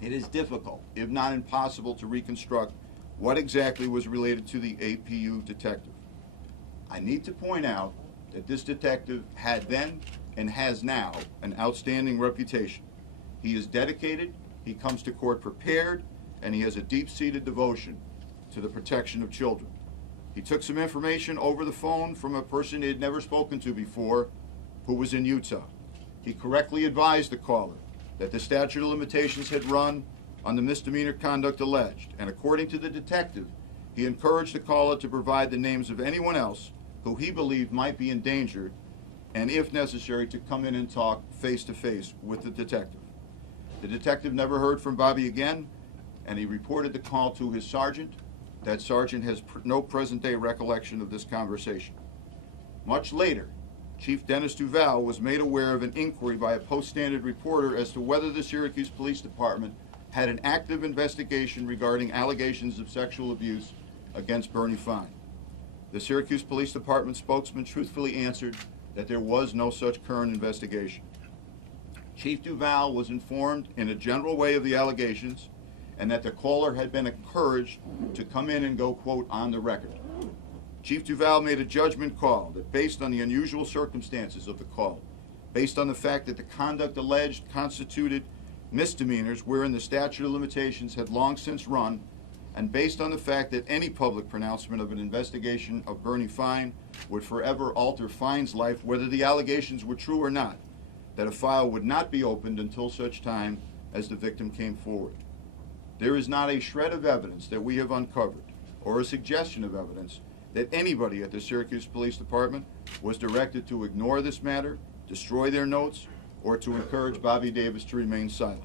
it is difficult, if not impossible, to reconstruct what exactly was related to the APU detective. I need to point out that this detective had then and has now an outstanding reputation. He is dedicated, he comes to court prepared, and he has a deep-seated devotion to the protection of children. He took some information over the phone from a person he had never spoken to before who was in Utah. He correctly advised the caller that the statute of limitations had run on the misdemeanor conduct alleged, and according to the detective, he encouraged the caller to provide the names of anyone else who he believed might be in danger, and if necessary, to come in and talk face-to-face with the detective. The detective never heard from Bobby again, and he reported the call to his sergeant. That sergeant has no present-day recollection of this conversation. Much later, Chief Dennis Duval was made aware of an inquiry by a post-standard reporter as to whether the Syracuse Police Department had an active investigation regarding allegations of sexual abuse against Bernie Fine. The Syracuse Police Department spokesman truthfully answered that there was no such current investigation. Chief Duval was informed in a general way of the allegations and that the caller had been encouraged to come in and go, quote, on the record. Chief Duval made a judgment call that based on the unusual circumstances of the call, based on the fact that the conduct alleged constituted misdemeanors wherein the statute of limitations had long since run, and based on the fact that any public pronouncement of an investigation of Bernie Fine would forever alter Fine's life, whether the allegations were true or not, that a file would not be opened until such time as the victim came forward. There is not a shred of evidence that we have uncovered, or a suggestion of evidence, that anybody at the Syracuse Police Department was directed to ignore this matter, destroy their notes, or to encourage Bobby Davis to remain silent.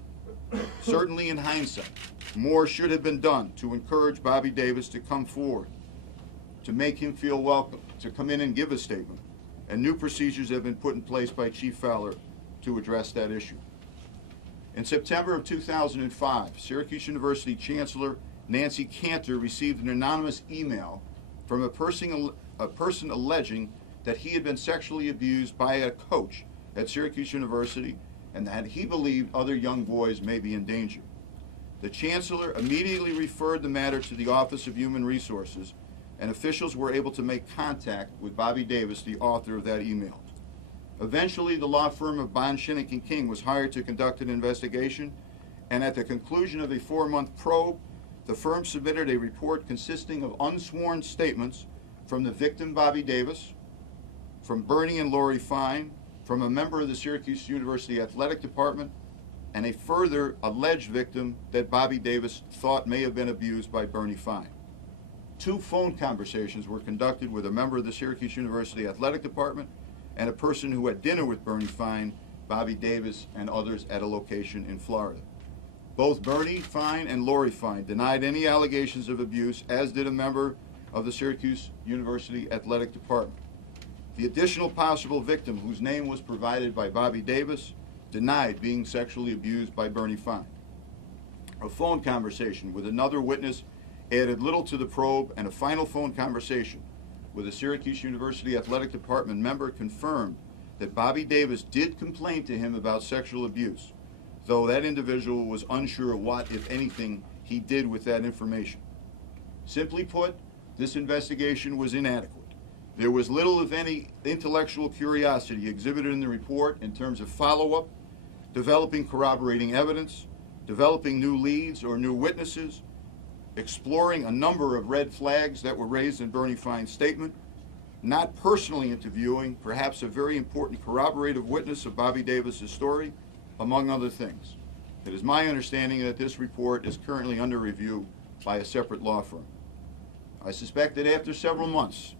Certainly in hindsight, more should have been done to encourage Bobby Davis to come forward, to make him feel welcome, to come in and give a statement, and new procedures have been put in place by Chief Fowler to address that issue. In September of 2005, Syracuse University Chancellor Nancy Cantor received an anonymous email from a person alleging that he had been sexually abused by a coach at Syracuse University and that he believed other young boys may be in danger. The Chancellor immediately referred the matter to the Office of Human Resources, and officials were able to make contact with Bobby Davis, the author of that email. Eventually, the law firm of Bond, Shinnick & King was hired to conduct an investigation, and at the conclusion of a 4-month probe, the firm submitted a report consisting of unsworn statements from the victim, Bobby Davis, from Bernie and Lori Fine, from a member of the Syracuse University Athletic Department, and a further alleged victim that Bobby Davis thought may have been abused by Bernie Fine. 2 phone conversations were conducted with a member of the Syracuse University Athletic Department and a person who had dinner with Bernie Fine, Bobby Davis, and others at a location in Florida. Both Bernie Fine and Lori Fine denied any allegations of abuse, as did a member of the Syracuse University Athletic Department. The additional possible victim, whose name was provided by Bobby Davis, denied being sexually abused by Bernie Fine. A phone conversation with another witness added little to the probe, and a final phone conversation with a Syracuse University Athletic Department member confirmed that Bobby Davis did complain to him about sexual abuse, though that individual was unsure what, if anything, he did with that information. Simply put, this investigation was inadequate. There was little, if any, intellectual curiosity exhibited in the report in terms of follow-up, developing corroborating evidence, developing new leads or new witnesses, exploring a number of red flags that were raised in Bernie Fine's statement, not personally interviewing perhaps a very important corroborative witness of Bobby Davis's story, among other things. It is my understanding that this report is currently under review by a separate law firm. I suspect that after several months,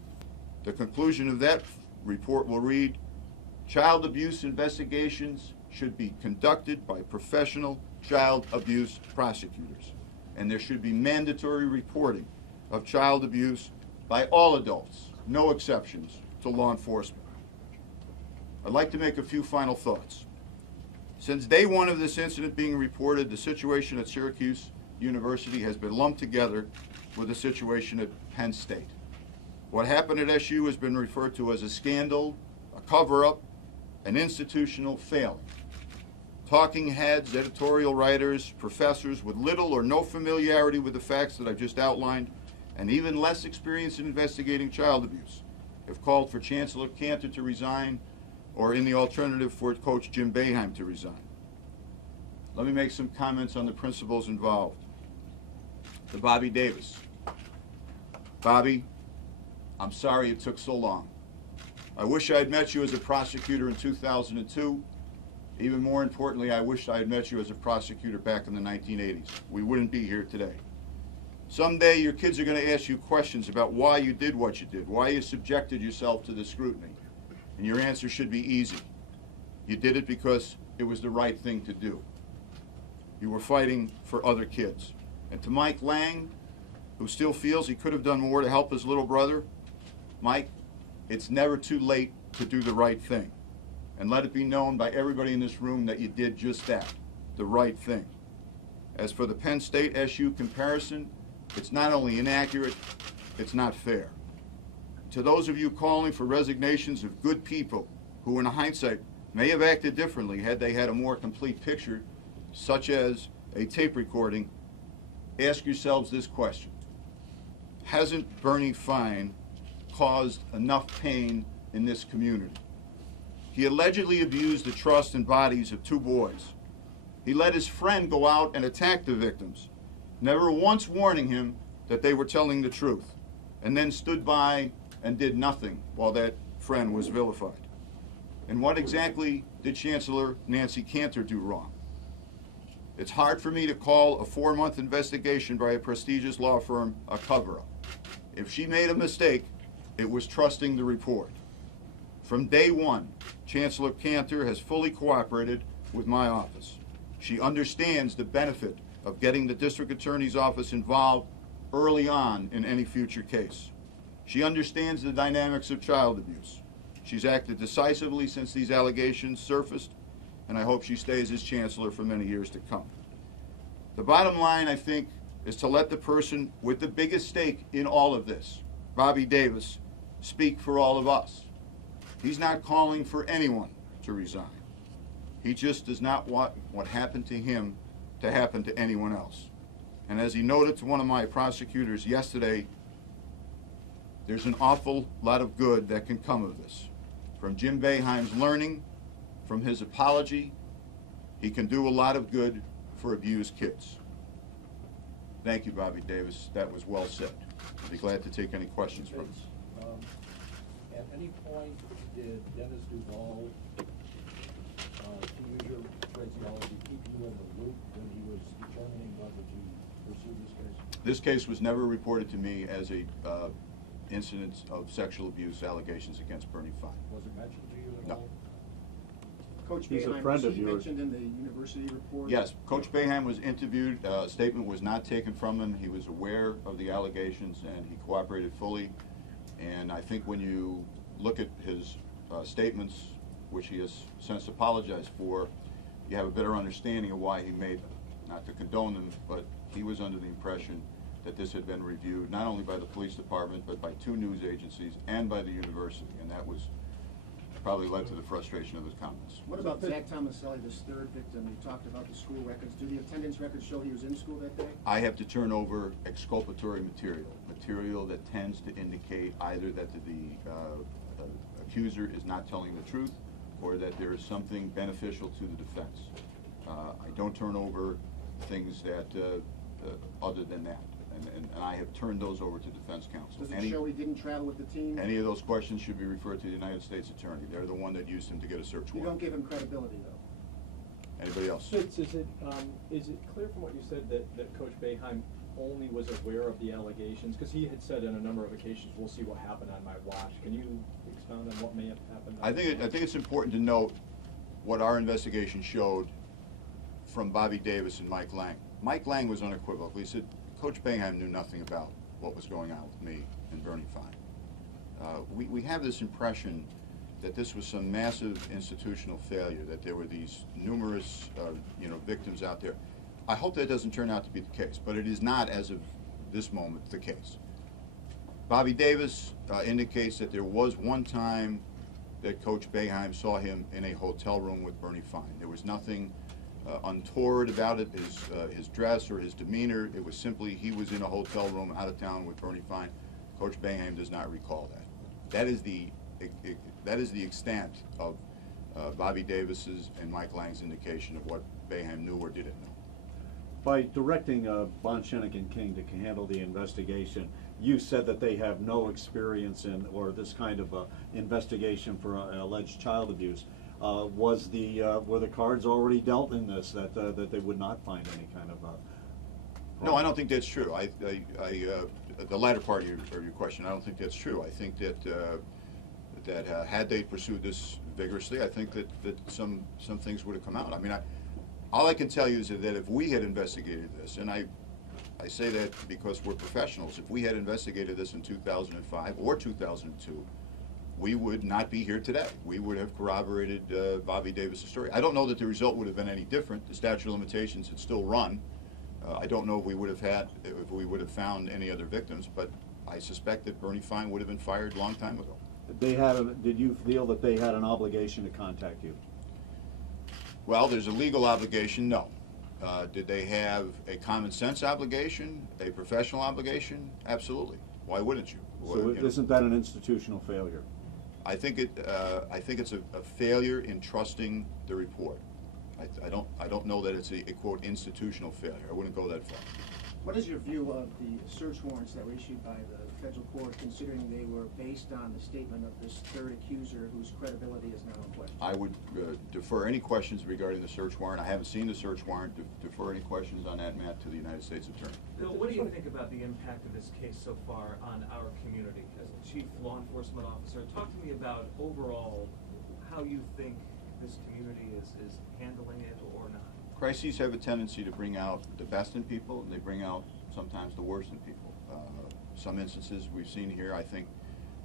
the conclusion of that report will read, child abuse investigations should be conducted by professional child abuse prosecutors, and there should be mandatory reporting of child abuse by all adults, no exceptions to law enforcement. I'd like to make a few final thoughts. Since day one of this incident being reported, the situation at Syracuse University has been lumped together with the situation at Penn State. What happened at SU has been referred to as a scandal, a cover-up, an institutional failing. talking heads, editorial writers, professors with little or no familiarity with the facts that I've just outlined, and even less experience in investigating child abuse, have called for Chancellor Cantor to resign, or in the alternative for Coach Jim Boeheim to resign. Let me make some comments on the principals involved. To Bobby Davis. Bobby, I'm sorry it took so long. I wish I had met you as a prosecutor in 2002. Even more importantly, I wish I had met you as a prosecutor back in the 1980s. We wouldn't be here today. Someday your kids are going to ask you questions about why you did what you did, why you subjected yourself to the scrutiny. And your answer should be easy. You did it because it was the right thing to do. You were fighting for other kids. And to Mike Lang, who still feels he could have done more to help his little brother, Mike, it's never too late to do the right thing. And let it be known by everybody in this room that you did just that, the right thing. As for the Penn State SU comparison, it's not only inaccurate, it's not fair. To those of you calling for resignations of good people who in hindsight may have acted differently had they had a more complete picture, such as a tape recording, ask yourselves this question. Hasn't Bernie Fine caused enough pain in this community? He allegedly abused the trust and bodies of 2 boys. He let his friend go out and attack the victims, never once warning him that they were telling the truth, and then stood by and did nothing while that friend was vilified. And what exactly did Chancellor Nancy Cantor do wrong? It's hard for me to call a 4-month investigation by a prestigious law firm a cover-up. If she made a mistake, it was trusting the report. From day one, Chancellor Cantor has fully cooperated with my office. She understands the benefit of getting the district attorney's office involved early on in any future case. She understands the dynamics of child abuse. She's acted decisively since these allegations surfaced, and I hope she stays as chancellor for many years to come. The bottom line, I think, is to let the person with the biggest stake in all of this, Bobby Davis, speak for all of us. He's not calling for anyone to resign. He just does not want what happened to him to happen to anyone else. And as he noted to one of my prosecutors yesterday, there's an awful lot of good that can come of this. From Jim Boeheim's learning, from his apology, he can do a lot of good for abused kids. Thank you, Bobby Davis. That was well said. I'd be glad to take any questions from you. At any point did Dennis Duval, to use your phraseology, keep you in the loop when he was determining whether to pursue this case? This case was never reported to me as a incident of sexual abuse allegations against Bernie Fine. Was it mentioned to you at No. all? Coach He's a Boeheim, friend was of he yours. mentioned in the university report? Yes, Coach Boeheim was interviewed. A statement was not taken from him. He was aware of the allegations and he cooperated fully. And I think when you look at his statements, which he has since apologized for, you have a better understanding of why he made them. Not to condone them, but he was under the impression that this had been reviewed not only by the police department, but by 2 news agencies and by the university. And that was probably led to the frustration of his comments. What about Zach Tomaselli, this 3rd victim? You talked about the school records. Do the attendance records show he was in school that day? I have to turn over exculpatory material that tends to indicate either that the accuser is not telling the truth or that there is something beneficial to the defense. I don't turn over things that other than that, and I have turned those over to defense counsel. Does it show he didn't travel with the team? Any of those questions should be referred to the United States Attorney. They're the one that used him to get a search You warrant. don't give him credibility, though. Anybody else? Fitz, is it clear from what you said that Coach Boeheim only was aware of the allegations? Because he had said on a number of occasions, we'll see what happened on my watch. Can you expound on what may have happened? I think it's important to note what our investigation showed from Bobby Davis and Mike Lang. Mike Lang was unequivocal. He said Coach Boeheim knew nothing about what was going on with me and Bernie Fine. We have this impression that this was some massive institutional failure, that there were these numerous victims out there. I hope that doesn't turn out to be the case, but it is not, as of this moment, the case. Bobby Davis indicates that there was one time that Coach Boeheim saw him in a hotel room with Bernie Fine. There was nothing untoward about it, his dress or his demeanor. It was simply he was in a hotel room out of town with Bernie Fine. Coach Boeheim does not recall that. That is the extent of Bobby Davis's and Mike Lang's indication of what Boeheim knew or didn't know. By directing Bonchenik and King to handle the investigation, you said that they have no experience in or this kind of investigation for alleged child abuse. Were the cards already dealt in this that they would not find any kind of? No, I don't think that's true. The latter part of your question, I don't think that's true. I think that had they pursued this vigorously, I think that some things would have come out. I mean, all I can tell you is that if we had investigated this, and I say that because we're professionals, if we had investigated this in 2005 or 2002, we would not be here today. We would have corroborated Bobby Davis's story. I don't know that the result would have been any different. The statute of limitations had still run. I don't know if we would have found any other victims, but I suspect that Bernie Fine would have been fired a long time ago. Did you feel that they had an obligation to contact you? Well, there's a legal obligation, no. Did they have a common sense obligation, a professional obligation? Absolutely. Why wouldn't you? So isn't that an institutional failure? I think it's a failure in trusting the report. I don't know that it's a quote institutional failure. I wouldn't go that far. What is your view of the search warrants that were issued by the federal court, considering they were based on the statement of this third accuser whose credibility is now in question? I would defer any questions regarding the search warrant. I haven't seen the search warrant. Defer any questions on that, Matt, to the United States Attorney. Bill, what do you think about the impact of this case so far on our community? As a chief law enforcement officer, talk to me about overall how you think this community is handling it or not. Crises have a tendency to bring out the best in people, and they bring out sometimes the worst in people. Some instances we've seen here, I think,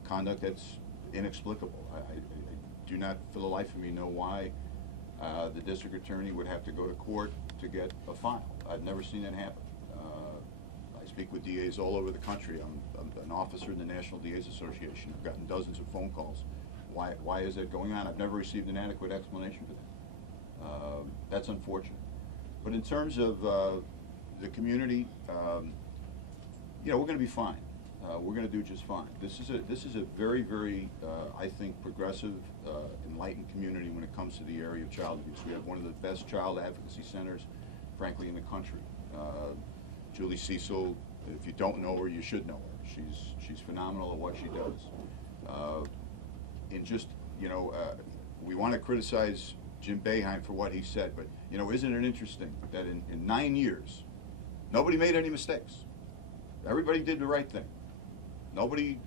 conduct that's inexplicable. I do not, for the life of me, know why the district attorney would have to go to court to get a file. I've never seen that happen. I speak with DAs all over the country. I'm an officer in the National DAs Association. I've gotten dozens of phone calls. Why is that going on? I've never received an adequate explanation for that. That's unfortunate. But in terms of the community, we're going to be fine. We're going to do just fine. This is a very, very, I think, progressive, enlightened community when it comes to the area of child abuse. We have one of the best child advocacy centers, frankly, in the country. Julie Cecil, if you don't know her, you should know her. She's phenomenal at what she does. We want to criticize Jim Boeheim for what he said, but isn't it interesting that in 9 years, nobody made any mistakes. Everybody did the right thing. Nobody,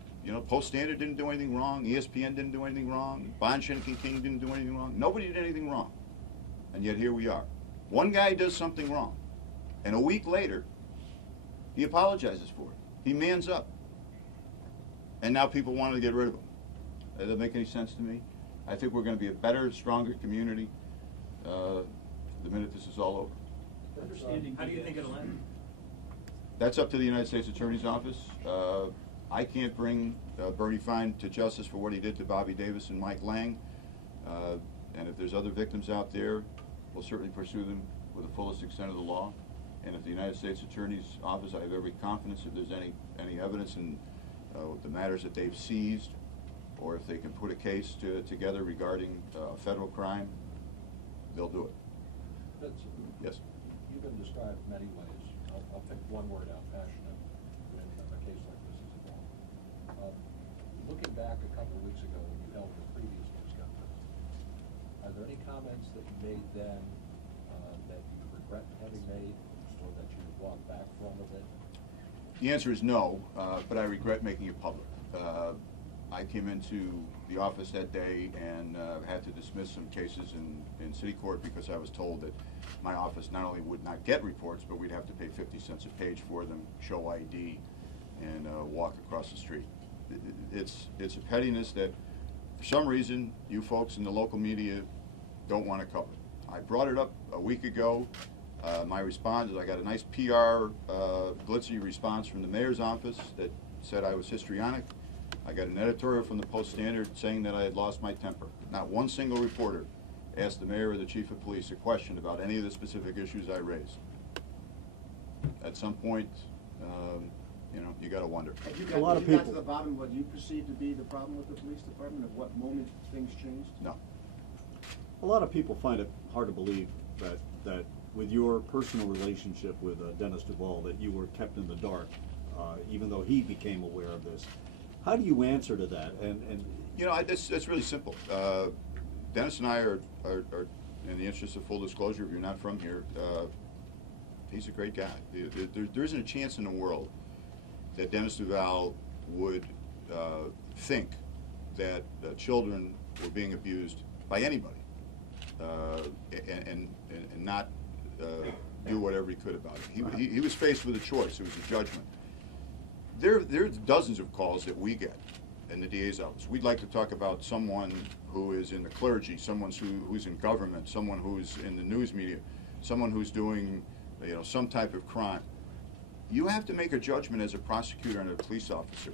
Post Standard didn't do anything wrong, ESPN didn't do anything wrong, Bonchenik and King didn't do anything wrong. Nobody did anything wrong. And yet here we are. One guy does something wrong, and a week later, he apologizes for it. He mans up. And now people want to get rid of him. Does that make any sense to me? I think we're going to be a better, stronger community the minute this is all over. Understanding. How do you think it'll end? That's up to the United States Attorney's Office. I can't bring Bernie Fine to justice for what he did to Bobby Davis and Mike Lang. And if there's other victims out there, we'll certainly pursue them with the fullest extent of the law. And at the United States Attorney's Office, I have every confidence if there's any evidence in the matters that they've seized, or if they can put a case together regarding a federal crime, they'll do it. Yes. You've been described many ways. I'll pick one word out, passionate, when a case like this is involved. Looking back a couple of weeks ago when you held your previous news conference, are there any comments that you made then that you regret having made, or that you walk back from a bit? The answer is no, but I regret making it public. I came into the office that day and had to dismiss some cases in city court because I was told that my office not only would not get reports, but we'd have to pay 50 cents a page for them, show ID, and walk across the street. It's a pettiness that, for some reason, you folks in the local media don't want to cover. I brought it up a week ago. My response is I got a nice PR glitzy response from the mayor's office that said I was histrionic. I got an editorial from the Post Standard saying that I had lost my temper. Not one single reporter ask the mayor or the chief of police a question about any of the specific issues I raised. At some point, you know, you gotta wonder. Have you A lot of got to people- the bottom of what you perceive to be the problem with the police department, of what moment things changed? No. A lot of people find it hard to believe that with your personal relationship with Dennis Duval, that you were kept in the dark, even though he became aware of this. How do you answer to that? And You know, that's really simple. Dennis and I are, in the interest of full disclosure, if you're not from here, he's a great guy. There isn't a chance in the world that Dennis Duval would think that children were being abused by anybody, and not do whatever he could about it. He was faced with a choice. It was a judgment. There's dozens of calls that we get in the DA's office. We'd like to talk about someone who is in the clergy, someone who's in government, someone who's in the news media, someone who's doing, you know, some type of crime. You have to make a judgment as a prosecutor and a police officer.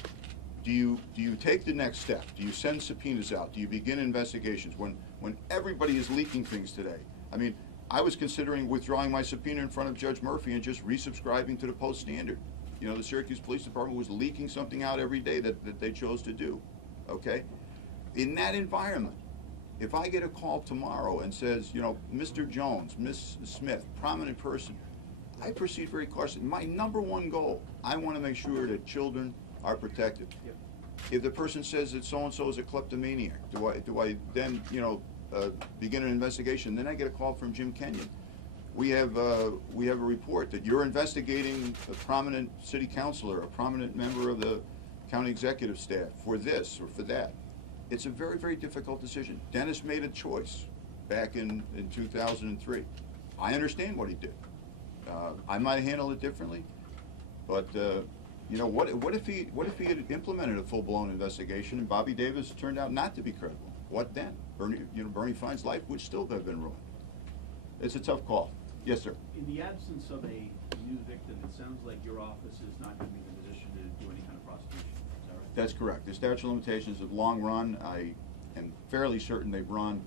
Do you take the next step? Do you send subpoenas out? Do you begin investigations when everybody is leaking things today? I mean, I was considering withdrawing my subpoena in front of Judge Murphy and just resubscribing to the Post Standard. You know, the Syracuse Police Department was leaking something out every day that they chose to do, okay? In that environment, if I get a call tomorrow and says, you know, Mr. Jones, Miss Smith, prominent person, I proceed very cautiously. My number one goal, I want to make sure that children are protected. Yep. If the person says that so-and-so is a kleptomaniac, do I then, you know, begin an investigation? Then I get a call from Jim Kenyon. We have a report that you're investigating a prominent city councilor, a prominent member of the county executive staff for this or for that. It's a very, very difficult decision. Dennis made a choice back in 2003. I understand what he did. I might have handled it differently, but you know, what if he had implemented a full-blown investigation and Bobby Davis turned out not to be credible? What then? Bernie Fine's life would still have been ruined. It's a tough call. Yes, sir. In the absence of a new victim, it sounds like your office is not going to be in a position to do any kind of prosecution. Is that right? That's correct. The statute of limitations have long run. I am fairly certain they've run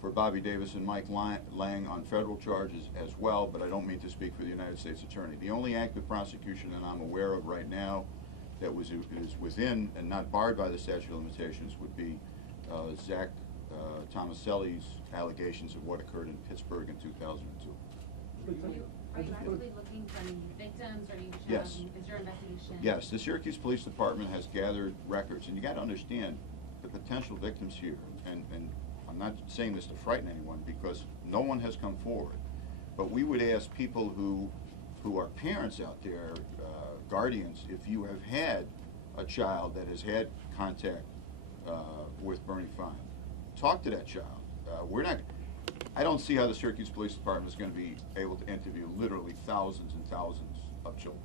for Bobby Davis and Mike Lang on federal charges as well, but I don't mean to speak for the United States Attorney. The only active prosecution that I'm aware of right now that is within and not barred by the statute of limitations would be Zach Tomaselli's allegations of what occurred in Pittsburgh in 2002. Are you actively looking for any victims, or you Yes. is your investigation? Yes, the Syracuse Police Department has gathered records, and you got to understand the potential victims here. And I'm not saying this to frighten anyone, because no one has come forward. But we would ask people who are parents out there, guardians, if you have had a child that has had contact with Bernie Fine, talk to that child. I don't see how the Syracuse Police Department is going to be able to interview literally thousands and thousands of children.